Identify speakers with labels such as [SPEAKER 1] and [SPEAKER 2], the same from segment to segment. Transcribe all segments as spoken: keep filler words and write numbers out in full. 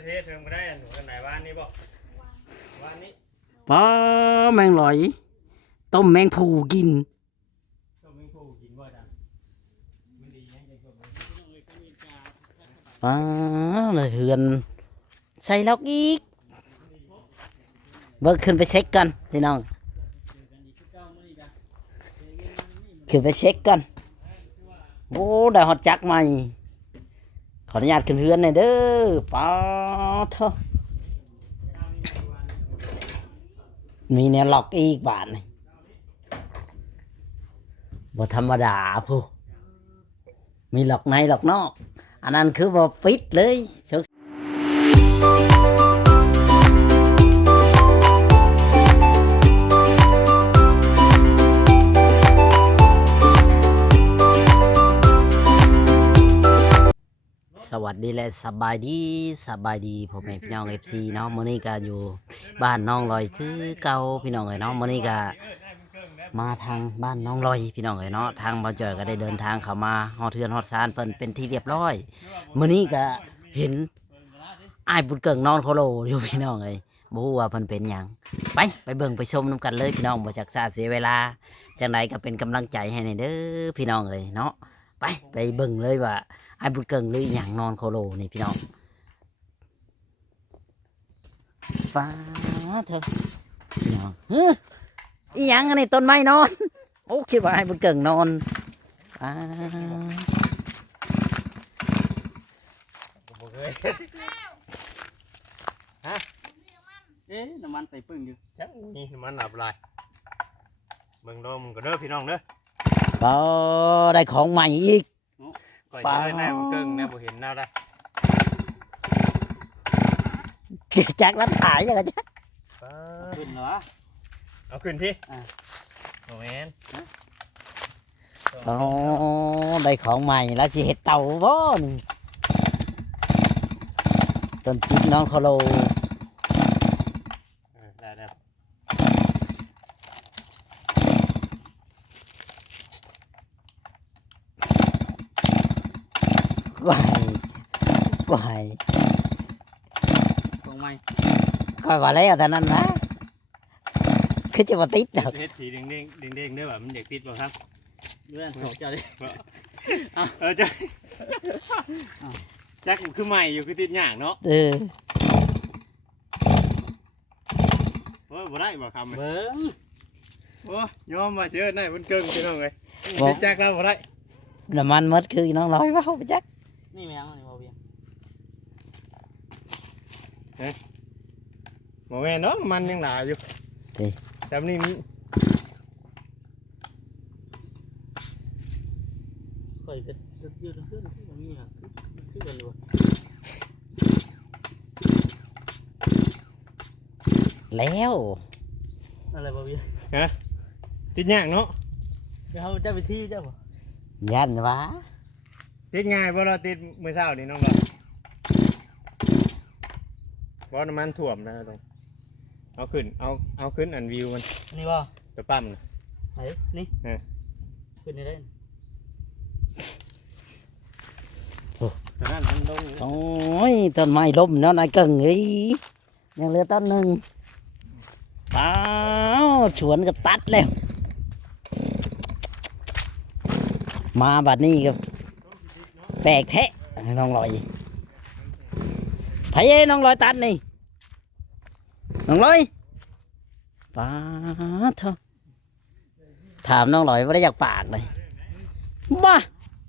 [SPEAKER 1] ทศเพิ่งมาได้หนูกันไหนวานนี้บอกวานนี้
[SPEAKER 2] ปอแมงลอยต้มแมงผูกิน
[SPEAKER 1] ต้มแมงผูกินบ่จ้ะมันดียังจะต้มแมงผู
[SPEAKER 2] อ๋อเลยเฮือนใส่ล็อกอีกเบิกขึ้นไปเช็คกันพี่น้องขึ้นไปเช็คกันโอ้ได้ฮอตจักใหม่ขออนุญาตขึ้นเฮือนหน่อยเด้อป้าเถอะมีแนวล็อกอีกบาทนี่บ่ธรรมดาพูมีล็อกในล็อกนอกอันนั้นคือบ่ปิดเลยสวัสดีและสบายดีสบายดีผมเองพี่น้อง เอฟ ซี เนาะมื้อนี้ก็อยู่บ้านน้องลอยคือเก่าพี่น้องเอ้ยเนาะมื้อนี้ก็มาทางบ้านน้องลอยพี่น้องเอ้ยเนาะทางบ่จ่อยก็ได้เดินทางเข้ามาฮอดเทือนฮอดซานเพิ่นเป็นที่เรียบร้อยมื้อนี้ก็เห็นอ้ายบุญเกิงนอนโคโลอยู่พี่น้องเอ้ยบ่ฮู้ว่าเพิ่นเป็นหยังไปไปเบิ่งไปชมนํกันเลยพี่น้องบ่จักซ่าเสียเวลาจังไดก็เป็นกำลังใจให้เด้อพี่น้องเอ้ยเนาะไปไปเบิ่งเลยว่าไอ้บุญเกิงหรืออย่างนอนโคโลนี่พี่น้องฟ้าเถอะพี่น้องเฮ้ยอีหยังอันนี้ต้นไม้นอนโอ้คิดว่าไอ้บุญเกิงนอนอ่า
[SPEAKER 1] ฮะ
[SPEAKER 3] เอ๊ะน้ำมันใส่ปึ้งอยู่
[SPEAKER 1] จังนี่มันหลับลายเบิ่งดมก็เด้อพี่น้องเด้อ
[SPEAKER 2] ก็ได้ของใหม่อีก
[SPEAKER 1] ก่อยเด้อแน่มันเกิงแน่บ่เห็นแน่ได้
[SPEAKER 2] จักรัดถ่ายยังไงจ๊ะ
[SPEAKER 3] ขึ้นเหรอ
[SPEAKER 1] เอาขึ้นพี่โอ้แมน
[SPEAKER 2] โอ้ได้ของใหม่แล้วสิเห็ดเต่าบ่นี่ต้นจิกน้องโคโล
[SPEAKER 1] ได้ได้
[SPEAKER 2] กวายกวาย
[SPEAKER 3] ของใหม่
[SPEAKER 2] คอยว่าแล้วแต่นั้นนะคือจะมาติด
[SPEAKER 1] เฮ็ดสีเด้งเด้งเด้งเด้งเด้อแบบมันอยากติดบ่ครับ
[SPEAKER 3] เรื่องสองเจ้าดิ
[SPEAKER 1] เออจ้ะจักคือใหม่อยู่คือติดยากเนาะ
[SPEAKER 2] เออ
[SPEAKER 1] โอ้ยบ่ได้บ่คำ
[SPEAKER 3] เบิ้ง
[SPEAKER 1] โอ้ยอมมาเชื่อได้มันเกิงพี่น้องเลยติดจักแล้วบ่ได้
[SPEAKER 2] น้ำมันมดคือน้องร้อยว่าไปจัก
[SPEAKER 3] นี่แมงอะไรบ่เบีย
[SPEAKER 1] หมอแม่เนาะมันยังหนาอยู่จำนี่
[SPEAKER 3] เคยเป็นเยอะๆเยอะๆแบบนี้ครับคือกันด้วย
[SPEAKER 2] แล้ว
[SPEAKER 3] อะไรบ่เบีย
[SPEAKER 1] ฮะติดยากเนาะ
[SPEAKER 3] เดี๋ยวเขาจะไปที่เจ้าบ่
[SPEAKER 2] ยันวะ
[SPEAKER 1] ติดง่ายเพราะเราติดมือเช้านี่น้องเราเพราะน้ำมันท่วมนะตรงเอาขึ้นเอาเอาขึ้นอันวิวมัน
[SPEAKER 3] นี่บ่
[SPEAKER 1] ตัวปั๊มนะ
[SPEAKER 3] ไหนนี่ขึ้นได้
[SPEAKER 1] โอ้ตอนนั้นมันลง
[SPEAKER 2] โอ้ยต้นไม้ล้มเนาะนายเก่งอียังเหลือต้นหนึ่งอ้าวสวนก็ตัดแล้วมาบัดนี้ก็แปลกแท้น้องลอยไผ่น้องลอยตัดนี่น้องลอยป้าเถอะถามน้องลอยว่าได้อยากปากเลยมา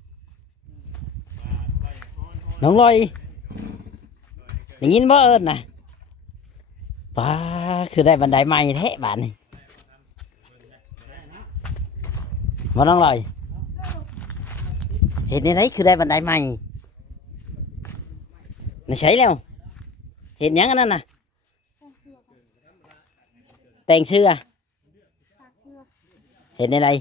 [SPEAKER 2] น้องลอยอย่างนี้บ่เอิญนะป้าคือได้บันไดใหม่แท้บ้านนี่มาน้องลอยเห็นในไหนคือได้บันไดใหม่น่ะใช่แล้วเห็นยังอันนั้นน่ะแต่งเสื้อเห็นในไหน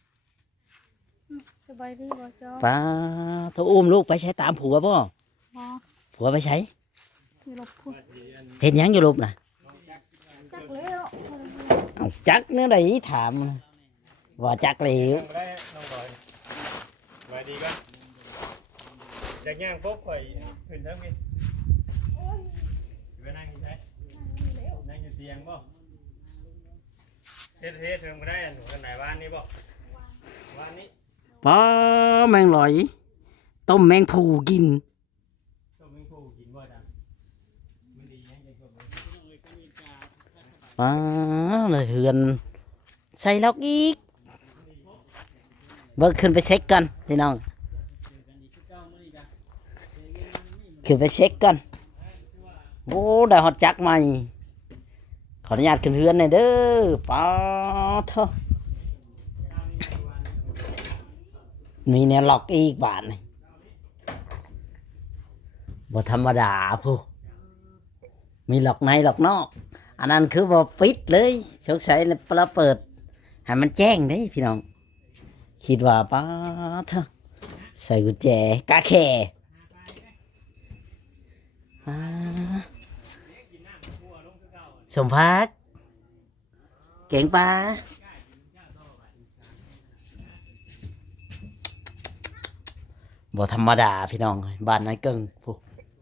[SPEAKER 4] สบายดีบ่จ๊อ
[SPEAKER 2] ป้าโทรอุ้มลูกไปใช้ตามผัวป่ะผัวไปใช้เห็นยังอยู่ลูกน่ะเอาจักเนื้อไหนถามว่าจักเหลว
[SPEAKER 1] ไว้ดีกันจากย่างพวกข่อยขึ้นทั้งนี้เฮ็ดเฮ็ดเทิงบ่ได้อันหนูกันไหนบ้านนี้บ่บ้านนี้
[SPEAKER 2] ป้าแมงลอยต้มแมงผูกิน
[SPEAKER 1] ต้มแมงโคกินบ่จ้ะมันดียังจังต้มแมงโคเลยก็มีกา
[SPEAKER 2] ป้าเลยเฮือนใส่ล็อกอีกเบิกขึ้นไปเช็คกันพี่น้องขึ้นไปเช็คกันโอ้ได้ฮอตจักใหม่ขออนุญาตขึ้นเฮือนหน่อยเด้อป้าเถอะมีแนวล็อกอีกบาทนี่บ่ธรรมดาผู้มีล็อกในล็อกนอกอันนั้นคือบ่ปิดเลยสงสัยเราเปิดให้มันแจ้งได้พี่น้องคิดว่าป้าเถอะใส่กุญแจกาแค่อ่าสมพักเก่งปลาบ่ธรรมดาพี่น้องบ้านนายเกิงผู้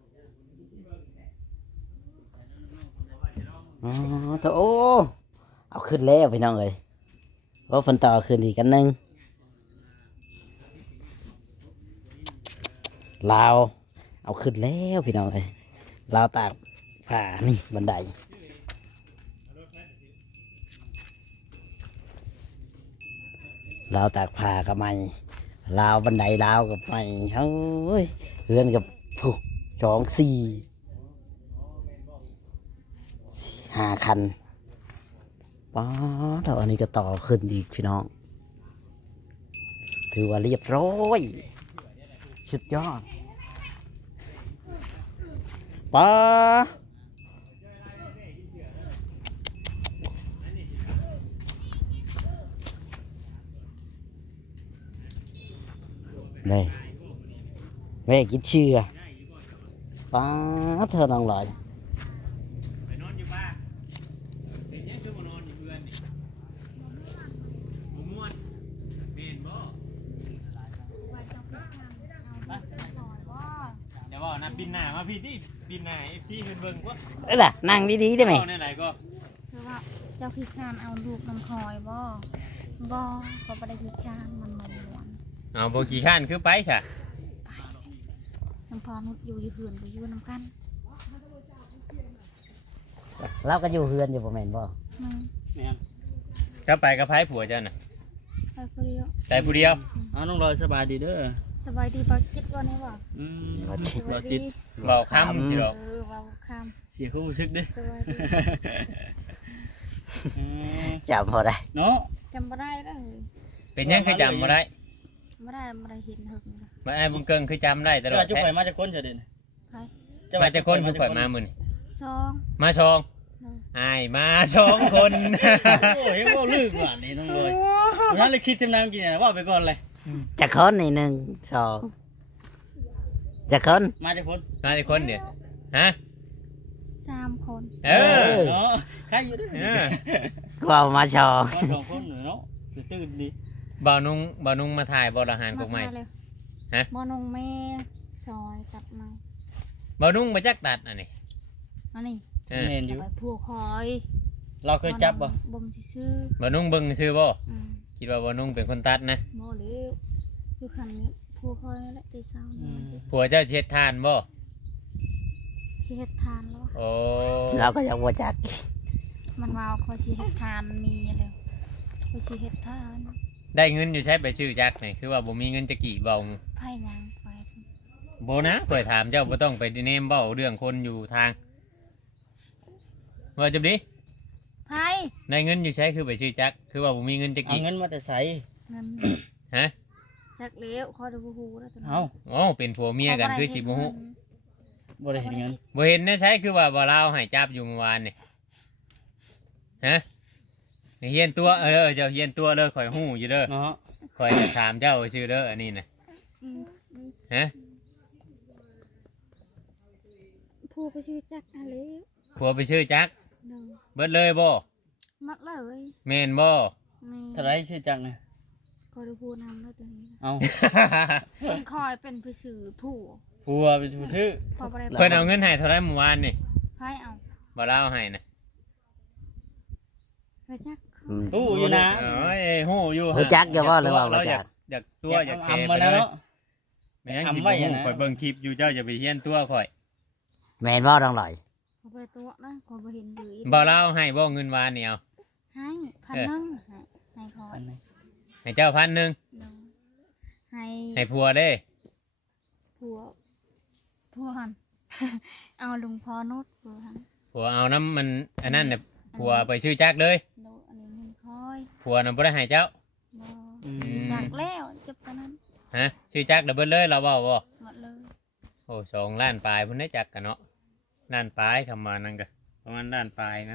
[SPEAKER 2] อ๋อเถอะโอ้เอาขึ้นแล้วพี่น้องเอ้ยว่าฝนต่อขึ้นอีกกันหนึงลาวเอาขึ้นแล้วพี่น้องเอ้ยลาวตากผ้านี่บันไดลาวตากผ้ากับไม้ลาวบันไดลาวกับไม้เฮ้ยเพื่อนกับผู้สองสี่ห้าคันป้าเดี๋ยวอันนี้ก็ต่อขึ้นอีกพี่น้องถือว่าเรียบร้อยสุดยอดป้าเม่แม่กินเชื่อป้าเธอน้องลอย
[SPEAKER 1] ไปนอนอยู่บ้านเป็นยังคือบ่นอนอยู่เพื่อนนี่บ่ม่วนแม่นบ่เดี๋ยวบ่นะปินหน้ามาพี่ที่ปินหน้าให้พี่เพิ่นเบิ่งกว่า
[SPEAKER 2] เอ้ยล่ะนั่งดีๆได้ไหม
[SPEAKER 1] เอาไหนๆก็
[SPEAKER 4] คือว่าเจ้าพิการเอาลูกน้ำคอยบ่บ่ก็บ่ได้พิการมันมาม่วน
[SPEAKER 1] เอาบ่กี่ข้านคือไปซะ
[SPEAKER 4] น้ำพอนุดอยู่อยู่เหือนไปอยู่น้ำกัน
[SPEAKER 2] เราก็อยู่เฮือนอยู่ประมาณบ่
[SPEAKER 4] มึง
[SPEAKER 1] จะไปกับไผผัวเจ้าน่ะ
[SPEAKER 4] ไปคนเดียว
[SPEAKER 1] ไปผู้เดียว
[SPEAKER 3] เอาน้องลอยสบายดีเด้อ
[SPEAKER 4] สบายดีเบาจิตวันนี้บ่
[SPEAKER 3] อืม
[SPEAKER 4] ส
[SPEAKER 3] บ่
[SPEAKER 4] บาย
[SPEAKER 3] จิ
[SPEAKER 4] ดี
[SPEAKER 3] ต
[SPEAKER 1] เว้าคำสิดอก
[SPEAKER 4] เออเบาค
[SPEAKER 3] เสียความรู้สึกเด้อ
[SPEAKER 4] ำสบายดี
[SPEAKER 3] อืม
[SPEAKER 2] จำพอได้
[SPEAKER 3] เนาะ
[SPEAKER 4] จำบ่ได้แล้ว
[SPEAKER 1] เป็นยังคือจำบ่ได้
[SPEAKER 4] บ่ได้บ่ได้เห็นหึงเลย
[SPEAKER 1] มาไอ้บุญเกิงคือจำได้ตลอ
[SPEAKER 3] เจ้า
[SPEAKER 1] ด
[SPEAKER 3] จุก
[SPEAKER 1] แท้
[SPEAKER 3] ไปมาจากคนจะเด่น
[SPEAKER 4] ไป
[SPEAKER 1] มาจากคนผู้ข่อยมามื้อนี้
[SPEAKER 4] สอง
[SPEAKER 1] มาชอง
[SPEAKER 4] หนึ่ง
[SPEAKER 1] อ้ายมาสองคน
[SPEAKER 3] โอ้ยว่าลึกว่ะนี่น้องลอยงั้นเลยคิดจำนำกินเนี่ยว่าไปก่อนเลย
[SPEAKER 2] จะคนนี่หนึ่งสองจะคน
[SPEAKER 3] มาจากคน
[SPEAKER 1] มาจากคนเดียวฮะ
[SPEAKER 4] สามคน
[SPEAKER 1] เออ
[SPEAKER 3] เนาะใครอยู่ด้วย
[SPEAKER 1] เออ
[SPEAKER 2] ก็เอามาชอ
[SPEAKER 3] มาสองคนเนาะตื่นดี
[SPEAKER 1] บ่าวนุ่งบ่าวนุ่งมาถ่ายบ่ออาหารกกใหม่
[SPEAKER 4] าเลย
[SPEAKER 1] ฮะ
[SPEAKER 4] บ่นงแม่ซอยตัดไม้
[SPEAKER 1] บ่าวนุ่งมาจักตัดอันนี้
[SPEAKER 4] อันนี้
[SPEAKER 1] เออ
[SPEAKER 3] เห็นอ
[SPEAKER 4] เอา
[SPEAKER 3] ยู่
[SPEAKER 4] ไปผูกคอย
[SPEAKER 3] เราเคยจับบ่
[SPEAKER 4] บ่มซื่อ
[SPEAKER 1] บ่าวนุ่งเบิ่งชื่อบ่
[SPEAKER 4] ๆอืม
[SPEAKER 1] คิดว่าบ่าวนุ่งเป็นคนตัดนะ
[SPEAKER 4] โมหรือคือคันนี้ผู้คอยนั่นแหละตีเศร้านี่มันสิ
[SPEAKER 1] ผัวเจ้าเช็ดทานบ่
[SPEAKER 4] สิเฮ็ดทานแล้ววะ
[SPEAKER 1] โอ้
[SPEAKER 2] เราก็ยังบ่จัก
[SPEAKER 4] มันมาเอาคอยสิเฮ็ดทานมีอะไรคอยสิเฮ็ดทาน
[SPEAKER 1] ได้เงินอยู่ใช้ไปซื้อจักนี่คือว่าบ่มีเงินจะกี่เบา
[SPEAKER 4] ไผ่ยังไป
[SPEAKER 1] บ่นะข่อยถามเจ้าบ่ต้องไปเนมเบ้าเรื่องคนอยู่ทางว่าจังดิ
[SPEAKER 4] ไผ่
[SPEAKER 1] ได้เงินอยู่ใช้คือไปซื้อจักคือว่าบ่มีเงินจะ
[SPEAKER 3] เอา
[SPEAKER 1] กี่
[SPEAKER 3] เงินมาแต่ใส่
[SPEAKER 4] เงิน
[SPEAKER 1] ฮะ
[SPEAKER 4] จักเลี้ยวคอยดูฮูแล้วตัวนั้น
[SPEAKER 3] เอา
[SPEAKER 1] โอ้เป็นผัวเมียกันคือสิบ่ฮู้
[SPEAKER 3] บ่ได้เห็นเงิน
[SPEAKER 1] บ่เห็นนะใช้คือว่าบ่ลาวให้จับอยู่เมื่อวานนี่ฮะเฮียนตัวเออเจ้าเฮียนตัวเด้อข่อยฮู้อยู่เด้อ
[SPEAKER 3] เนาะ
[SPEAKER 1] ข่อยจะถามเจ้าชื่อเด้ออันนี้น่ะ
[SPEAKER 4] อืม
[SPEAKER 1] ฮะ
[SPEAKER 4] ผู้ก็ชื่อจักอะไร
[SPEAKER 1] ผัวไปชื่อจัก
[SPEAKER 4] เนาะ
[SPEAKER 1] เบิดเลยบ่
[SPEAKER 4] มัดเลย
[SPEAKER 1] แม่นบ่
[SPEAKER 4] นี่
[SPEAKER 3] เท่าไรชื่อจังนะ
[SPEAKER 4] คอยดูฮูนำแล้วตัวนี้
[SPEAKER 3] เอา
[SPEAKER 4] เป็นคอยเป็นผู้สื่อผู้
[SPEAKER 3] ผัวเป็นผู้ชื่อ
[SPEAKER 4] พอบ่ได้
[SPEAKER 1] เพิ่นเอาเงินให้เท่าไรเมื่อวานนี่
[SPEAKER 4] ไผ่เอา
[SPEAKER 1] บ่ลาวให้นะ
[SPEAKER 4] ไปจักค
[SPEAKER 2] อืม
[SPEAKER 3] ตู้อยู่นะ
[SPEAKER 1] เอ้ยฮู้อยู่
[SPEAKER 2] รู้จักอยู่บ่หรือว่าบ่
[SPEAKER 1] เรา
[SPEAKER 2] รู้
[SPEAKER 1] อ
[SPEAKER 2] จั
[SPEAKER 1] ยาก กอยากตัวอยาก
[SPEAKER 3] ทำ
[SPEAKER 1] แก่
[SPEAKER 3] มา
[SPEAKER 1] ไป
[SPEAKER 3] นะ
[SPEAKER 1] เลย
[SPEAKER 3] เนาะ
[SPEAKER 1] แม่งสิ
[SPEAKER 3] ทำไว้
[SPEAKER 1] บ่
[SPEAKER 3] อะ
[SPEAKER 1] ฮู้
[SPEAKER 3] นะ
[SPEAKER 1] ข่อยเบิ่งคลิปอยู่เจ้าจะไปเฮียนตัวข่อย
[SPEAKER 2] แม่นบ่น้องลอย
[SPEAKER 4] เขาไปตัวนะเขาไปเห็นอยู่อีก
[SPEAKER 1] บ่เล่าให้บ่เงินวานนี่เอา
[SPEAKER 4] ให้พันหนึงให้คอย
[SPEAKER 1] ให้เจ้าพันหนึง
[SPEAKER 4] โดยให้
[SPEAKER 1] ให้ผัวเด้
[SPEAKER 4] ผัวผัวหัน เอาลุงพอนุชผัวหัน
[SPEAKER 1] ผัวเอาน้ำมันอันนั้นน่ะผัวไปซื้อจักเลย
[SPEAKER 4] โดยอันนี้มันคอย
[SPEAKER 1] ผัวน่ะบ่ได้ให้เจ้า
[SPEAKER 4] บอ
[SPEAKER 3] อืม
[SPEAKER 4] จากแล้วจบตอนนั้น
[SPEAKER 1] ฮะซื้อจักเด้อเบิดเลยเราเว้าบ่
[SPEAKER 4] หมดเลย
[SPEAKER 1] โอ้สองล้านปลายพุ่นได้จักกันเนาะล้านปลายคำมานั่นก็ประมาณล้านปลายนะ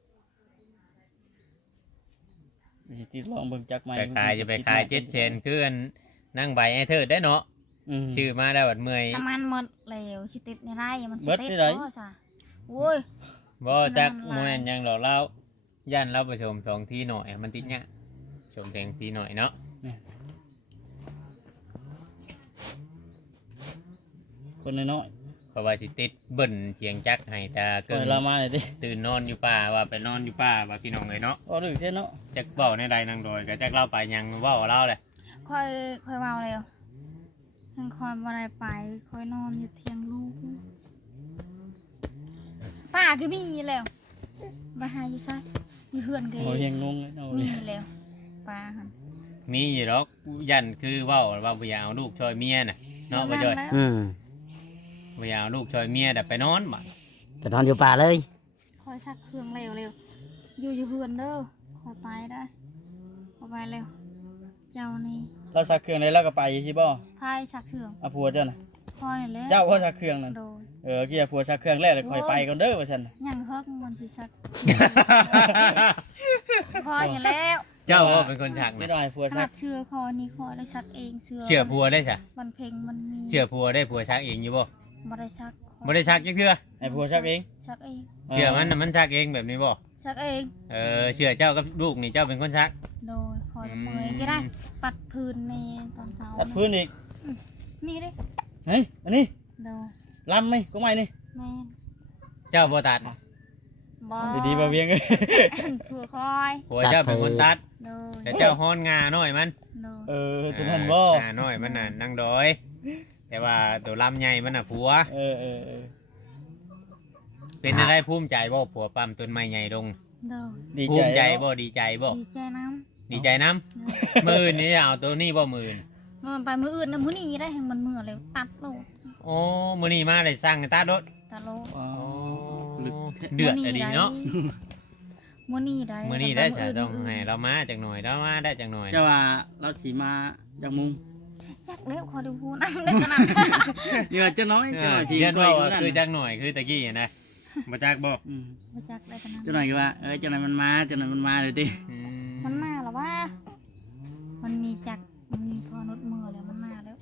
[SPEAKER 3] สิติดลองเบิ่งจักใหม่
[SPEAKER 1] ไปขายจะไปขายเจ็ดเชนคืออันนั่งใบไอ้เทิดได้เนาะ
[SPEAKER 3] อืม
[SPEAKER 1] ชื่อมาได้บัดเมื่อย
[SPEAKER 4] น้ำมันหมดแล้วสิติดในไรมันสิ
[SPEAKER 3] เบิด
[SPEAKER 4] ติด
[SPEAKER 3] ที่ไหน
[SPEAKER 4] บ่จ้ะโอ้ย
[SPEAKER 1] บ่จัก
[SPEAKER 4] น้ำลาย
[SPEAKER 1] โมเมนยังดอกเล่าย่านเราไปชมสองทีหน่อยมันติดเนี่ยชมแทงทีหน่อยเนาะ
[SPEAKER 3] คนน้อย
[SPEAKER 1] เพราะว่าสิติดเบิ่นเสียงจักให้ตา
[SPEAKER 3] ๆ
[SPEAKER 1] เกิ
[SPEAKER 3] เกิ
[SPEAKER 1] น
[SPEAKER 3] ดเรามาเลยดิ
[SPEAKER 1] ตื่นนอนอยู่ป่าว่าไปนอนอยู่ป่าว่าพี่น้องเลยเนาะ
[SPEAKER 3] ก็ดึกแค่เนาะ
[SPEAKER 1] จักเบ้าในใดนางโดยก็จักเล่าไปยังเว้าเล่าเลย
[SPEAKER 4] ค่อยค่อยเมาแล้วยังคอยบ่ได้ไปค่อยนอนอยู่เทียงลูกป้าคือมีแล้วมาหาอยู่ซะอยู่เฮือนเก
[SPEAKER 3] โอ้ยยังงงเลยเนาะ
[SPEAKER 4] มีแล้วป้าหัน
[SPEAKER 1] มีอยู่หรอกยันคือเว้าว่าบ่อยากเอาลูกช่วยเมียน่ะเนาะบ่จ้อย
[SPEAKER 4] แล้ว
[SPEAKER 2] อืม
[SPEAKER 1] บ่อยากเอาลูกช่วยเมียแต่ไปนอนบ่
[SPEAKER 2] จะนอนอยู่ป่าเลย
[SPEAKER 4] คอยชักเครื่องเร็วเร็วอยู่อยู่เฮือนเด้อคอยไปได้คอยไปเร็วเจ้านี่
[SPEAKER 3] เราสักเครื่องได้แล้วก็ไปที่บ่
[SPEAKER 4] พายชักเครื่อง
[SPEAKER 3] เอาผัวเจ้าน่ะ
[SPEAKER 4] คอยนี่แหละ
[SPEAKER 3] เจ้าก็สักเครื่องนั่น
[SPEAKER 4] โดย
[SPEAKER 3] เออกี้ผัวสักเครื่องแรกเลยค่อยไปก่อนเด้อว่าซั่นน่ะ
[SPEAKER 4] ยังเฮิกมันสิชักคอยนี่แล้ว
[SPEAKER 1] เจ้าว่าเป็นคนฉัก
[SPEAKER 3] ไม่
[SPEAKER 1] นะ
[SPEAKER 3] ได้ผัว
[SPEAKER 4] ข
[SPEAKER 3] สั
[SPEAKER 4] นาก ดเชือคอนี่คอยได้ชักเองเชือ
[SPEAKER 1] เชื่อผัวได้ใช่
[SPEAKER 4] มันเพลงมันมี
[SPEAKER 1] เชื่อผัวได้ผัวชักเองอยู่บ่
[SPEAKER 4] บ่ได้ชัก
[SPEAKER 1] บ่ได้ชักจักเทื่อ
[SPEAKER 3] ให้ผัวสักเอง
[SPEAKER 4] ชักเอง
[SPEAKER 1] เชื่อมันน่ะมันชักเองแบบนี้บ่
[SPEAKER 4] ชักเอง
[SPEAKER 1] เออเชื่อเจ้ากับลูกนี่เจ้าเป็นคนชัก
[SPEAKER 4] โดยคอยเมยก็ได้ ปัดพื้นในตอนเช้า
[SPEAKER 3] ตัดพื้นอีก
[SPEAKER 4] นี่เด้
[SPEAKER 3] เฮ้ยอันนี้
[SPEAKER 4] โดย
[SPEAKER 3] ลำไหมก็ไม่นี่
[SPEAKER 4] แม่น
[SPEAKER 1] เจ้าบ่ตัด
[SPEAKER 4] บ่
[SPEAKER 3] ดีๆบ่เวียงเอ้ย
[SPEAKER 4] ผัวคอย
[SPEAKER 1] ผัวเจ้าเป็นคนตัด
[SPEAKER 4] โดย
[SPEAKER 1] แต่เจ้าฮ้อนงาน้อยมัน
[SPEAKER 4] โดย
[SPEAKER 3] เออตัวนั้นบ่
[SPEAKER 1] งาน้อยมันน่ะนั่งดอย แต่ว่าตัวลำใหญ่มันน่ะผัว
[SPEAKER 3] เออเออเออ
[SPEAKER 1] เป็นอะไรภูมิใจบ่ผัวปั๊มต้นไม้ใหญ่ลง
[SPEAKER 4] โดย
[SPEAKER 3] ดี
[SPEAKER 1] ภู
[SPEAKER 3] ใจ
[SPEAKER 1] มิใจ
[SPEAKER 3] เนาะ
[SPEAKER 1] บ่ดีใจบ่
[SPEAKER 4] ดีใจน้
[SPEAKER 1] ดีใจน้ำมื่นนี่จะเอาตัวนี้บ่มื่น
[SPEAKER 4] ำมันไปมืออื่นนะมื้อนี้ได้ให้มันมือเร็วตัดโลด
[SPEAKER 1] โอ้มื้อนี้มาได้สร้างตาดด
[SPEAKER 4] ตัดโลด
[SPEAKER 3] ว้า
[SPEAKER 1] โอ้
[SPEAKER 3] วลึกแท้
[SPEAKER 1] เดือดอะดีเนาะ
[SPEAKER 4] มื้อนี้ได้
[SPEAKER 1] มื้อนี้ได้จะต้องให้เรามาจากหน่อยเรามาได้จากหน่อย
[SPEAKER 3] เจ้าว่าเราสีมาจากมุง
[SPEAKER 4] จักแล้วขอดูพูนั่งได้ขนาด
[SPEAKER 3] เดี๋ยวเจะน้อยเจะหน่อยที
[SPEAKER 1] เรียน
[SPEAKER 3] ก้
[SPEAKER 1] ว่า
[SPEAKER 3] อยคนนั้น
[SPEAKER 1] คือจากหน่อยคือตะกี้นะมาจากบ่
[SPEAKER 3] อืม
[SPEAKER 4] บ่จักได้ขนาด
[SPEAKER 3] เจ้าหน่อยก็ว่าเอ้ยเจ้าหน่อยมันมาเจ้าหน่อยมันมาเลยติ
[SPEAKER 1] อื
[SPEAKER 4] มันมาแล้วว่า มันมีจักมันมีพอนุดมือแล้วมันมาแล้ว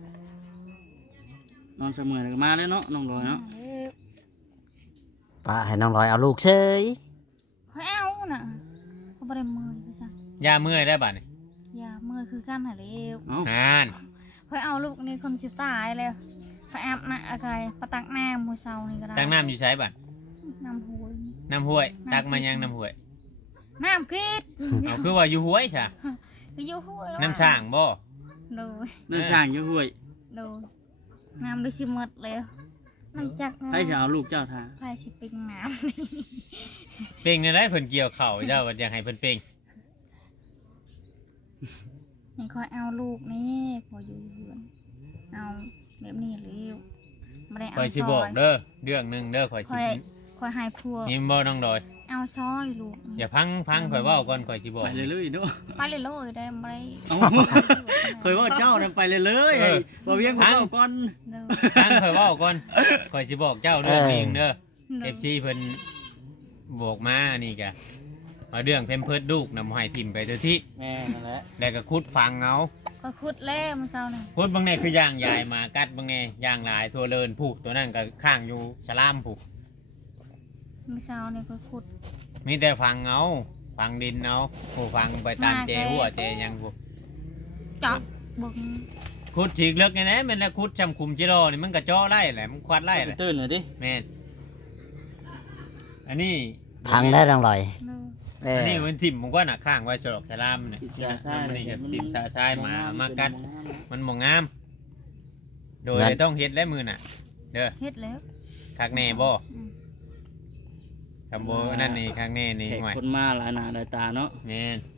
[SPEAKER 3] นอนเสมอแล้วก็มาแล้วเนาะน้องลอยเนาะ
[SPEAKER 4] มาแล้ว
[SPEAKER 2] ป้าให้น้องลอยเอาลูกเฉย
[SPEAKER 4] ค่อยเอาน่ะเขาบ่ได้มือคือซะ
[SPEAKER 1] ยาเมื่อยได้บัดนี่
[SPEAKER 4] อย่ามือคือกันหาแล้ว
[SPEAKER 3] เอ้า
[SPEAKER 1] อ่าน
[SPEAKER 4] ค่อยเอาลูกนี่คนสิตายแล้วค่อยอาบน้ำอะไรปะตักน้ำมื้อเช้านี่ก็ได้
[SPEAKER 1] ตักน้ำอยู่ใช้บัด
[SPEAKER 4] น้ำห้วย
[SPEAKER 1] น้ำห้วย ตักมายังน้ำห้วย
[SPEAKER 4] น้ำกิด
[SPEAKER 1] เอาคือว่าอยู่ห้วยใช่
[SPEAKER 4] ก็อยู่ห้วย
[SPEAKER 1] น้ำช่างบ่
[SPEAKER 4] โดย
[SPEAKER 3] น้ำช่างอยู่ห้วย
[SPEAKER 4] โดยน้ำได้สิหมดแล้วน้ำจัก
[SPEAKER 3] ให้จะเอาลูกเจ้าทา
[SPEAKER 4] ไผสิเป็นน้
[SPEAKER 1] เป่งในไรเพิ่นเกี่ยวเข่าเจ้าว่าอยากให้เพิ่นเป่ง
[SPEAKER 4] ำนี่ค่อยเอาลูกนี่พออยู่เฮือนเอาแบบนี้เร็วไม่ได้เอา
[SPEAKER 1] ข่อยสิ
[SPEAKER 4] ซ
[SPEAKER 1] บอ
[SPEAKER 4] อก ย
[SPEAKER 1] เด้อเรื่องหนึงเด้อข่อยสิ
[SPEAKER 4] ค่อยค่อยให้พวก
[SPEAKER 1] ยิ้มบ่น้องดอย
[SPEAKER 4] เอาซอยลูก
[SPEAKER 1] อย่าพังพังข่อยเว้าก่อนข่อยสิบอก
[SPEAKER 3] ไปเลยๆเนาะ
[SPEAKER 4] ไปเลยเลยได้ไม่ได้
[SPEAKER 3] เอ้าเคยว่าเจ้านั่นไปเลยเลยๆไอ้บ่เวียงบ่เข้าก่อน
[SPEAKER 4] เด้อ
[SPEAKER 1] พังข่อยเว้าก่อนข่อยสิบอกเจ้าเรื่องนี้เด้อ
[SPEAKER 4] เด้
[SPEAKER 1] เอ
[SPEAKER 4] อ
[SPEAKER 1] ฟซีเพิ่นบอกมานี่กะเอาเรื่องเพมเพิร์ดลูกนำให้ทิมไปเถอะที่
[SPEAKER 3] แม่นั่นแหละ
[SPEAKER 1] แล้วก็คุดฟังเอา
[SPEAKER 4] ก็คุดแล้วมื้อเช้านี่
[SPEAKER 1] คุดบางแน่คือย่างยายมากัดบางแน่ย่างหลายทั่วเลินผูกตัวนั่นก็ข้างอยู่ฉลามผูก
[SPEAKER 4] มื้อเช้านี่ก็คุด
[SPEAKER 1] มีแต่ฟังเอาฟังดินเอาผู้ฟังไปตาม
[SPEAKER 4] มา
[SPEAKER 1] เจ
[SPEAKER 4] แค่
[SPEAKER 1] หัวเจหยังผูก
[SPEAKER 4] เจาะเบิ่ง
[SPEAKER 1] คุดฉีกเลิกไงนะแมันแล้วคุดจำคุมจิโร่นี่มันก็เจ่อไล่แหละมันควัดไล่แหละ
[SPEAKER 3] ตื่นเลยดิ
[SPEAKER 1] แม่นอันนี้
[SPEAKER 2] พังได้น้องลอย
[SPEAKER 4] เด้อ
[SPEAKER 3] ไป
[SPEAKER 2] เออ
[SPEAKER 1] อันนี้มันทิ่มมันก็หนักข้างไว้ฉลอกแคลามเนี่ย
[SPEAKER 3] ติดชาชาย
[SPEAKER 1] มันนี่ก็ทิ่มชาชายมามากัด
[SPEAKER 3] มัน
[SPEAKER 1] มันบ่งาม โดยต้องเฮ็ดและมือน่ะเด้อ
[SPEAKER 4] เฮ็ดแล้ว
[SPEAKER 1] คักแน่บ่
[SPEAKER 4] อืม
[SPEAKER 1] คำโบนั่นนี่คักแน่นี่
[SPEAKER 3] แขก
[SPEAKER 1] ห่วย
[SPEAKER 3] คนมาหลายหน้าหลายตาเนาะ
[SPEAKER 1] แม่น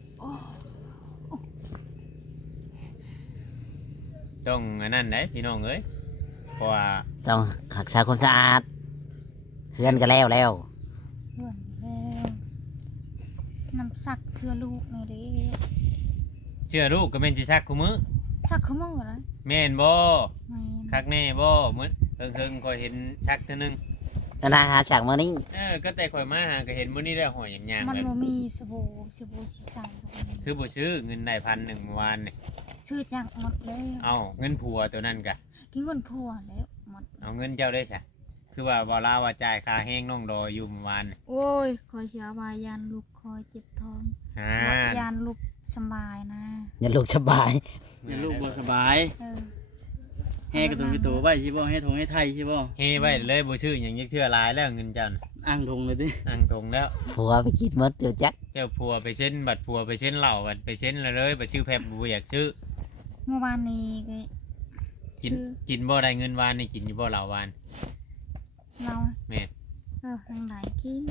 [SPEAKER 1] ต้องอันนั้นได้พี่น้องเอ้ยเพราะว่า
[SPEAKER 2] ต้องขักษาความสะอาดเพื่อนก็แล้วแล้ว
[SPEAKER 4] เพื่อนแล้วน้ำสักเชื่อลูกนี่เด้
[SPEAKER 1] เชื่อลูกก็แม่นสิชักคู่มือ
[SPEAKER 4] สักเขามืออะไร
[SPEAKER 1] แม่นบ่
[SPEAKER 4] ไม่
[SPEAKER 1] คักแน่บ่เหมือนเพิ่งๆค่อยเห็นชักเทื่อนึง
[SPEAKER 2] นั่นนะหาฉากมื้อนี้
[SPEAKER 1] เออก็แต่ข่อยมาหาก็เห็นมื้อนี้ได้หอยหยางๆ
[SPEAKER 4] มัน
[SPEAKER 1] เลย
[SPEAKER 4] บ่มีสบู่สบู่สีใส
[SPEAKER 1] ซื้อบ่ซื้อเงินได้พันหนึ่งเมื่อวานนี่
[SPEAKER 4] ชื่อจังหมดแล้ว
[SPEAKER 1] เอาเงินผัวตัวนั้นกะ
[SPEAKER 4] กินเงินพัวแล้วหมด
[SPEAKER 1] เอาเงินเจ้าได้ใช่คือว่าบ่ลาว่าจ่ายค่าแห้งน้องดออยู่เมื่อวานนี่
[SPEAKER 4] โอ้ยคอยเสียบายยานลูกคอยเจ็บท้อง
[SPEAKER 1] อ่า
[SPEAKER 4] บอกยานลูกสบายนะ
[SPEAKER 2] อย่าลูกสบาย
[SPEAKER 3] อย่าลูกบ่สบาย
[SPEAKER 4] เออ
[SPEAKER 3] แห่กระตุงกระตูไว้ใช่บ่ให้ทงให้ไทยใช่บ่
[SPEAKER 1] เฮ้ไว้เลยบ่ซื้อหยังยักเทื่อหลายแล้วเงินเจ้าน่ะ
[SPEAKER 3] อ้างทงเลยดิ
[SPEAKER 1] อ่างทงแล้ว
[SPEAKER 2] ผัวไปกินหมดเดี๋ยวจัก
[SPEAKER 1] เจ้าผัวไปเช่นบัตรผัวไปเช่นเหล่าบัตรไปเช่นแล้วเลยบัตรชื่อแพบบ่อยากซื้อ
[SPEAKER 4] เมื่อวานนี้ก็
[SPEAKER 1] กิน
[SPEAKER 4] ชื่อ
[SPEAKER 1] กินบ่ได้เงินวานนี่กินอยู่บ่เหล่าวาน
[SPEAKER 4] เรา
[SPEAKER 1] แม่น
[SPEAKER 4] เออทางไหนกิน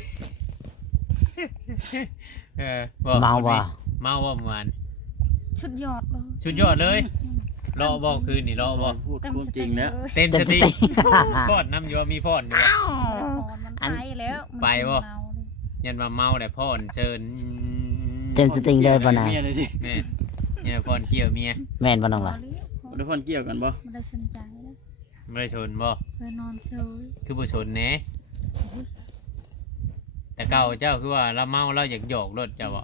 [SPEAKER 1] เออบ่
[SPEAKER 2] เมาบ่
[SPEAKER 1] เมาบ่เมื่อวาน
[SPEAKER 4] สุดยอดเลย
[SPEAKER 1] สุดยอดเลยรอบ่คืนนี่รอบ่
[SPEAKER 3] พูดความจริงแล้ว
[SPEAKER 1] เต็ม
[SPEAKER 2] เต็ม
[SPEAKER 1] ส
[SPEAKER 2] ส
[SPEAKER 1] ติ
[SPEAKER 2] ติ
[SPEAKER 1] พอดน้ำอยู่ว่ามีพอดอยู่
[SPEAKER 4] อันมันไปแล้วมัน
[SPEAKER 1] ไปบ่
[SPEAKER 4] เมาเลย
[SPEAKER 1] ยันมาเมาแต่พ่อนเชิญ
[SPEAKER 2] เต็มสติงเลยบ่นะ
[SPEAKER 3] เมียเลยดิ
[SPEAKER 1] แม่เนี่ยพ่อนเกี่ยวเมีย
[SPEAKER 2] แม่นบ่น้องล่ะ
[SPEAKER 4] พอแล้วพอ
[SPEAKER 3] บ่ได้พ่นเกี่ยวกันบ่
[SPEAKER 4] ไม่ได้สนใจแล้ว
[SPEAKER 1] ไม่ได้ชนบ่
[SPEAKER 4] เคยนอนเฉย
[SPEAKER 1] คือบ่ชนแหน่แต่เก่าเจ้าคือว่าเราเมาเราอยากโยกรถเจ้าบ่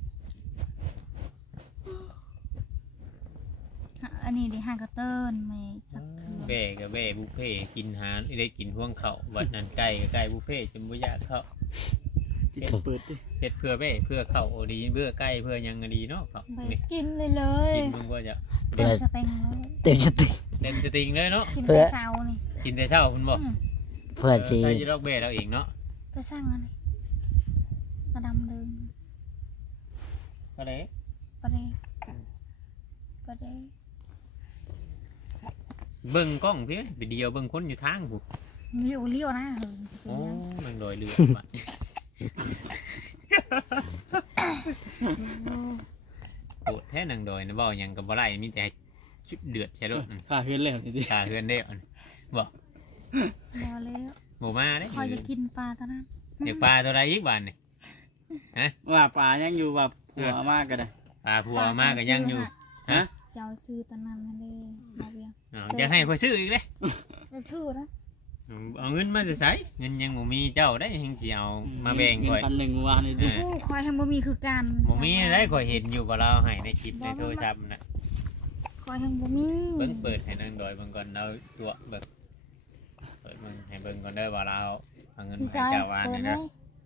[SPEAKER 4] อันนี้ดิห้างกระเติ้นไม่จักเถื่อ
[SPEAKER 1] เบ้กับเบ้บุฟเฟ่ต์กินหาได้กินห่วงเขาวัดนั้นไก่กับไก่บุฟเฟ่ต์จนบ่อยากเข้า
[SPEAKER 3] ที่เปิดดิ
[SPEAKER 1] เฮ็ดเพื่อเบ้เพื่อเข้าโอดีเพื่อไก่เพื่อหยังก็ดีเนาะครับ
[SPEAKER 4] ไป
[SPEAKER 1] นี่
[SPEAKER 4] กินเลยเลย
[SPEAKER 1] กินมึงก็จะ
[SPEAKER 4] เต็มสเต็งเลย
[SPEAKER 2] เต็มสติ
[SPEAKER 1] เต็มสติงเลยเนาะ
[SPEAKER 4] กิน
[SPEAKER 2] เพื่
[SPEAKER 4] ไป
[SPEAKER 2] อ
[SPEAKER 4] เช้านี่
[SPEAKER 1] กินแต่เช้าคุณบ่
[SPEAKER 4] อืม
[SPEAKER 2] เพื่อชี
[SPEAKER 1] ใครจะลอกเบ้เราเองเนาะ
[SPEAKER 4] ไปสร้างอะไรกระดำเดิม
[SPEAKER 1] ก็เลย
[SPEAKER 4] ประเดประเด
[SPEAKER 1] เบิ่งกล้องพี่ไปเดียวเบิ่งคนอยู่ทางผู้
[SPEAKER 4] เลี้ยวเลี้ยวนะเฮ้ย
[SPEAKER 1] โอ้มันลอยเรือว่ะโกรธแท้นางดอยนะบ่หยังก็บ่ไล่มีแต่ชุดเดือดใช่รถ
[SPEAKER 3] ข้าเฮ็ดแล้วนี่ดิ
[SPEAKER 1] ตาเฮือนได้อันบ่
[SPEAKER 4] รอแล้ว
[SPEAKER 1] บ่มาเด้
[SPEAKER 4] คอยจะกินปลาตอนนั้น
[SPEAKER 1] อยากปลาตัวใดอีกบาดนี่
[SPEAKER 3] ว่าปลายังอยู่ว่าผัวมากก็ได้
[SPEAKER 1] ปลาผัวมาก็ยังอยู่ ฮะ
[SPEAKER 4] เจ้าซื้อตอนนั้นนั่นเลยมาเบียง
[SPEAKER 1] อ้าวจะให้ข่อยซื้ออีกเด้
[SPEAKER 4] จะชื่อนะ
[SPEAKER 1] เอาเงินมาจะใช้เงินยังบ่มีเจ้าได้ยังสิเอามาแบ่ง
[SPEAKER 3] เงิน
[SPEAKER 1] ข่อย
[SPEAKER 3] พันหนึ่งวานนี่ดิ
[SPEAKER 1] เออ
[SPEAKER 4] โอ้คอยให้บ่มีคือกัน
[SPEAKER 1] บ่มีได้ข่อยเห็นอยู่ว่าเราให้ในคลิปในโทรศัพท์น่ะ
[SPEAKER 4] คอยให้บ่มี
[SPEAKER 1] เบิ่งเปิดให้นางดอยเบิ่งก่อนเราตัวเบิ่งเปิดเบิ่งให้เบิ่งก่อนเด้อว่าเราเอาเงิน
[SPEAKER 4] พี่
[SPEAKER 1] ให้
[SPEAKER 4] ชาย
[SPEAKER 1] เจ้าวาน
[SPEAKER 4] เปิด
[SPEAKER 1] นี่
[SPEAKER 4] ไหม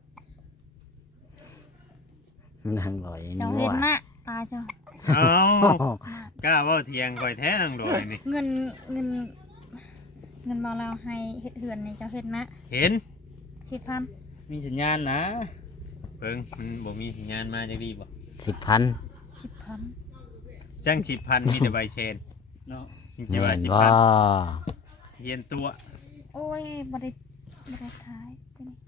[SPEAKER 1] เด้อ
[SPEAKER 2] นางลอย
[SPEAKER 4] เจ้า
[SPEAKER 2] นั
[SPEAKER 4] เห็
[SPEAKER 2] วน
[SPEAKER 4] หน้าตาเจ้า
[SPEAKER 1] เอา
[SPEAKER 2] โอ้โห
[SPEAKER 1] กล้าเว่าเทียงคอยแท้นางดอยนี่
[SPEAKER 4] เงินเงินเงินบ่เราให้เฮ็ดเหือนนี่เจ้าเฮ็ดนะ
[SPEAKER 1] เห็น
[SPEAKER 4] สิบพัน
[SPEAKER 3] มีสัญญาณนะ
[SPEAKER 1] เบิ่งมันบ่มีสัญญาณมาจักดีบ่
[SPEAKER 2] สิบพัน
[SPEAKER 4] สิบพัน
[SPEAKER 1] จังสิบพันมีแต่ใบเชน
[SPEAKER 3] เนาะ
[SPEAKER 1] จริงๆ
[SPEAKER 2] แม่
[SPEAKER 1] ว่าน สิบ
[SPEAKER 2] บ่
[SPEAKER 1] พันเรียนตัว
[SPEAKER 4] โอ้ยบ่ได้บ่ได้ขายตัวนี้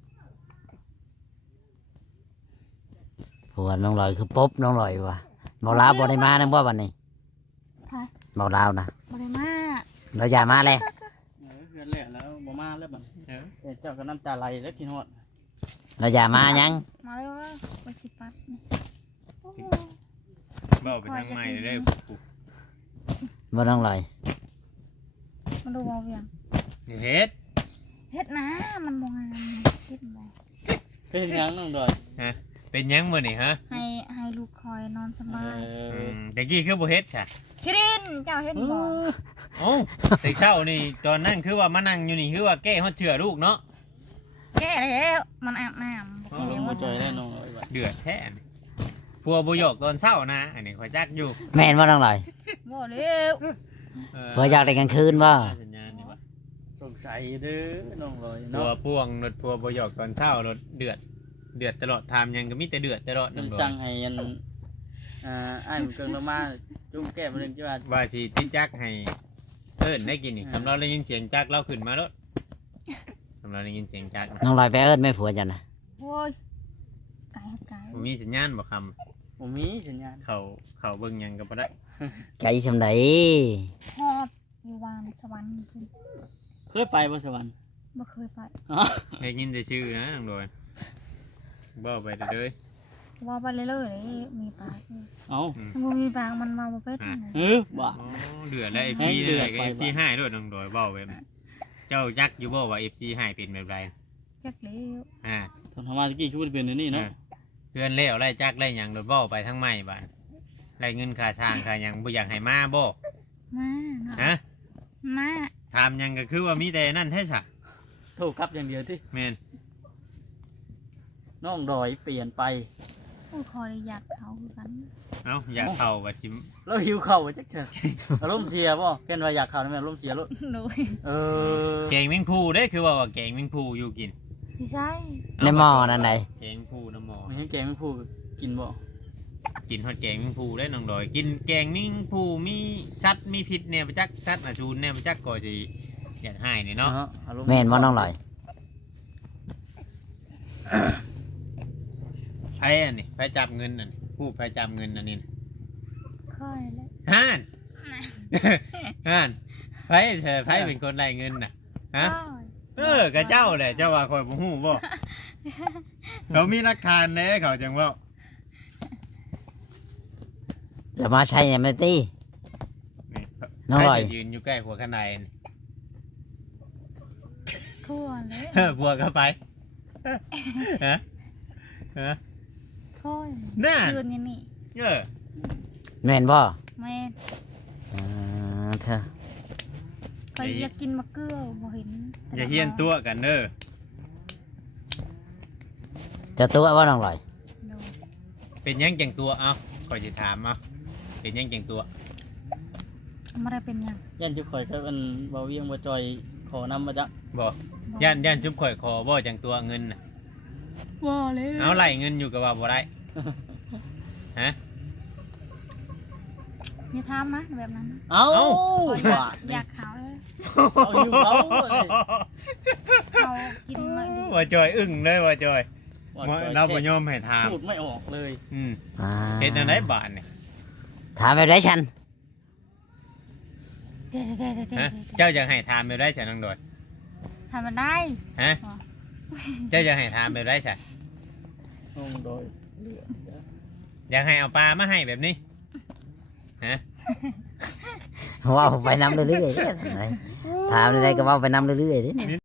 [SPEAKER 2] ผัวน้องลอยคือปุ๊บน้องลอยว่ะเมาลาวบ่ได้มานํบ่บัดนี้
[SPEAKER 4] ขาย
[SPEAKER 2] เมาลาวนะ
[SPEAKER 4] บ่ได้มา
[SPEAKER 2] เราอย่ามาเลย
[SPEAKER 3] เออเพื่อนแล้วแล้วบ่มาแล้วบัด
[SPEAKER 1] เออ
[SPEAKER 3] แต่เจ้าก็น้ำตาไหลแล้วพี่ฮอด
[SPEAKER 2] เราอย่ามายัง
[SPEAKER 4] มาเลยว่าไปสิปัดนี่โอ้ย
[SPEAKER 1] เบ้าไปทางใหม่เลยเด้อปุ๊บ
[SPEAKER 2] บ่น้องลอย
[SPEAKER 4] มาดูบ่เวียง
[SPEAKER 1] นี่เฮ็ด
[SPEAKER 4] เฮ็ดนะมันบ่งามเฮ็ดบ่
[SPEAKER 3] เป็นหยังน้องดอย
[SPEAKER 1] เป็นหยังมื้อนี่ฮะ
[SPEAKER 4] ให้ให้ลูกคอยนอนส
[SPEAKER 3] เอบ
[SPEAKER 4] าย
[SPEAKER 3] อ
[SPEAKER 1] มแต่กี้คือบ่เฮ็ดใช่
[SPEAKER 4] คิรินเจ้าเฮ็ดบ่
[SPEAKER 1] โอ้แต่เช้านี่ตอนนั้นคือว่ามานั่งอยู่นี่คือว่าแก้ฮอดเชื่อลูกเนาะ
[SPEAKER 4] แก่แล้วมันอาบน้ำบ่
[SPEAKER 3] เอ
[SPEAKER 4] แก่
[SPEAKER 3] อ
[SPEAKER 4] ว่า
[SPEAKER 3] บ่ใจได้น้องดอยบัด
[SPEAKER 1] เดือดแท้นี่พัวบ่หยอกตอนเช้านะอันนี้ข่อยจักอยู่
[SPEAKER 2] แม่นบ่น้องลอย
[SPEAKER 4] บ่เร็ว
[SPEAKER 1] เออ
[SPEAKER 2] ผัวอยากได้กลางคืนบ่
[SPEAKER 1] สัญญาณนี่ว่า
[SPEAKER 3] สงสัยเด้อน้องดอย
[SPEAKER 1] พั
[SPEAKER 3] เนาะ
[SPEAKER 1] วพ่วงรถพัวบ่หยอกตอนเช้ารถเดือดเดือดตลอดทามยังก็มีแต่เดือดตลอด
[SPEAKER 3] มัน
[SPEAKER 1] น้ำร้อ
[SPEAKER 3] สั่
[SPEAKER 1] น
[SPEAKER 3] งให้อันอ่าอ้ายมันเกิงลงมาจุ่มแก้มนึงจ้า
[SPEAKER 1] ว่าสิติดจักให้เอิ้นได้กินนี่คำเราได้ยินเสียงจักเราขึ้นมาแล้วคำเราได้ยินเสียงจัก
[SPEAKER 2] น้องลอยไปเอิ้นแม่ผัวจันนะ
[SPEAKER 4] โอ้ยไก่ไก่
[SPEAKER 1] บ่มีสัญญาณบ่ค
[SPEAKER 3] ผมมีสัญญาณ
[SPEAKER 1] ำเขาเขาเบิ่งหยังก็บ่ได้
[SPEAKER 2] ใจสำได
[SPEAKER 4] ฮอดอยู่วานสวรรค์จริง
[SPEAKER 3] เคยไปบ่สวรรค์
[SPEAKER 4] บ่เคยไป
[SPEAKER 1] ได้ยินแต่ชื่อนะน้องโดยบ่ไปเด้อ
[SPEAKER 4] ว่าไปเรื่อยๆเลยมีปาก
[SPEAKER 3] เอา
[SPEAKER 4] มันมีปากมันมาบ่เป็น
[SPEAKER 3] เออบ่
[SPEAKER 1] อ๋อเดือดแล้ว เอฟ ซี
[SPEAKER 3] ให้เดื
[SPEAKER 1] เดื
[SPEAKER 3] อ
[SPEAKER 1] อ
[SPEAKER 3] ด
[SPEAKER 1] ด
[SPEAKER 3] ไป
[SPEAKER 1] เอฟซีให้ด้วยน้องโดยเว้าแบบเจ้าจักอยู่บ่ว่า เอฟ ซี ให้เป็นแบบไร
[SPEAKER 4] จักเลี้ยว
[SPEAKER 1] อ่า
[SPEAKER 3] ตอนทำมาตะกี้คือบ่ได้เป็นอันนี่เนาะ
[SPEAKER 1] เพื่อนเลี้ยวไล่จักไล่หยังโดยเว้าไปทั้งใหม่บาดไล่เงินค่าช่างค่าหยังบ่อยากให้มาบ่
[SPEAKER 4] มาเนาะ
[SPEAKER 1] ฮะ
[SPEAKER 4] มา
[SPEAKER 1] ถามหยังก็คือว่ามีแต่นั่นแท้ซะ
[SPEAKER 3] โทษครับอย่างเดียวที่
[SPEAKER 1] แม่น
[SPEAKER 3] น้องดอยเปลี่ยนไป
[SPEAKER 4] โอ้ยคอยอยากเขาคือกัน
[SPEAKER 1] เอ้าอยากเข้าว่าชิม
[SPEAKER 3] แล้วหิวเข่าวจักเชิญอารมณ์เสียบ่เพิ่นว่าอยากเข้านี่แม่อารมณ์เสียโลด
[SPEAKER 4] โดย
[SPEAKER 3] เออ
[SPEAKER 1] แกงแมงภูเด้คือว่าว่าแกงแมงภูอยู่กิน
[SPEAKER 4] พี่ใช่
[SPEAKER 2] ในหม้อนั่นใด
[SPEAKER 1] แกงภูน้ำหมอ
[SPEAKER 3] มันเห็นแกงไม่พูดกินบ่
[SPEAKER 1] กินฮอดแกงแมงภูได้น้องโดยกินแกงแมงภูมีสัตว์มีพิษแนวประจักสัตว์น่ะจูนแนวประจักก็สิอยากให้นี่เนาะ
[SPEAKER 3] อารณ์
[SPEAKER 2] แม่นบ่น้องลอย
[SPEAKER 1] ไผอันนี้ไผจับเงินอันนี้ผู้ไผจับเงินอันนี้
[SPEAKER 4] ค่อยแล้ว
[SPEAKER 1] ฮ่านฮ่านไผเธอไผเป็นคนได้เงินน่ะฮะ
[SPEAKER 4] ค่อย
[SPEAKER 1] เออกะเจ้าแหละเจ้าว่าคอยบ่ฮู้บ่เขามีหลักฐานเด้เขาจังเว่า
[SPEAKER 2] จะมาใช้เนี่ยไม่ตี
[SPEAKER 1] นี่
[SPEAKER 2] น้องลอย
[SPEAKER 1] ใครจะยืนอยู่ใกล้หัวข้างในนี่
[SPEAKER 4] คั่วเลย
[SPEAKER 1] เออบัวก็ไปฮะฮะ
[SPEAKER 4] ค่อย
[SPEAKER 1] น่า
[SPEAKER 4] ยืนอย่างนี้
[SPEAKER 1] เออ
[SPEAKER 2] แม่นบ่
[SPEAKER 4] แม่
[SPEAKER 2] อ่าเธอ
[SPEAKER 4] คอยอยากกินมะเกือบ่เห็น
[SPEAKER 1] อย่าเฮียนตัวกันเด้อ
[SPEAKER 2] เจะตัวว่าน้องลอย
[SPEAKER 4] โดย
[SPEAKER 1] เป็นหยังจังตัวเอ้าขอยสิถามเอ้าเป็นหยังจังตัว
[SPEAKER 4] ไม่ได้เป็นหยัง
[SPEAKER 3] ยันจุข่อยก็เป็นเบาเวียงบ่จอยขอนำมาจัก
[SPEAKER 1] บ่
[SPEAKER 4] บ่
[SPEAKER 1] ย่านย่านจุ๊บข่อยคอบ่จังตัวเงินน่ะ
[SPEAKER 4] บ่เลย
[SPEAKER 1] เอาไล่เงินอยู่กับว่าบ่ได้ฮะ
[SPEAKER 4] อย่าทำนะแบบนั้นนะ
[SPEAKER 3] เอ้า
[SPEAKER 1] เอ้า
[SPEAKER 4] ข้อยอยา
[SPEAKER 3] ว่าก
[SPEAKER 4] อยากเขาเลย
[SPEAKER 3] เอาหิวเขาเลย
[SPEAKER 4] เขากินหน่อยดิ
[SPEAKER 1] ว่าจอยอึ้งเลยว่าจอย
[SPEAKER 3] ว่าจอย
[SPEAKER 1] เราบ่ยอมให้ถาม
[SPEAKER 3] พูดไม่ออกเลย
[SPEAKER 1] อืม
[SPEAKER 2] อ่า
[SPEAKER 1] เฮ็ดจังได๋บาดนี่
[SPEAKER 2] ถามไปได้ฉัน
[SPEAKER 4] เด้เด้เด้เด้
[SPEAKER 1] ฮะ
[SPEAKER 4] เด้
[SPEAKER 1] เจ้าอยากให้ถามแบบได้ฉันน้องโดด
[SPEAKER 4] ทำมันได้
[SPEAKER 1] ฮะเจ้าอยากให้ถามแบบได้ฉัน
[SPEAKER 3] น้องดอย
[SPEAKER 1] อยากให้เอาปลามาให้แบบนี้ฮะ
[SPEAKER 2] ว่าไปนำเรื่อยๆเด้อถามอะไรก็ว่าไปนำเรื่อยๆเด้อ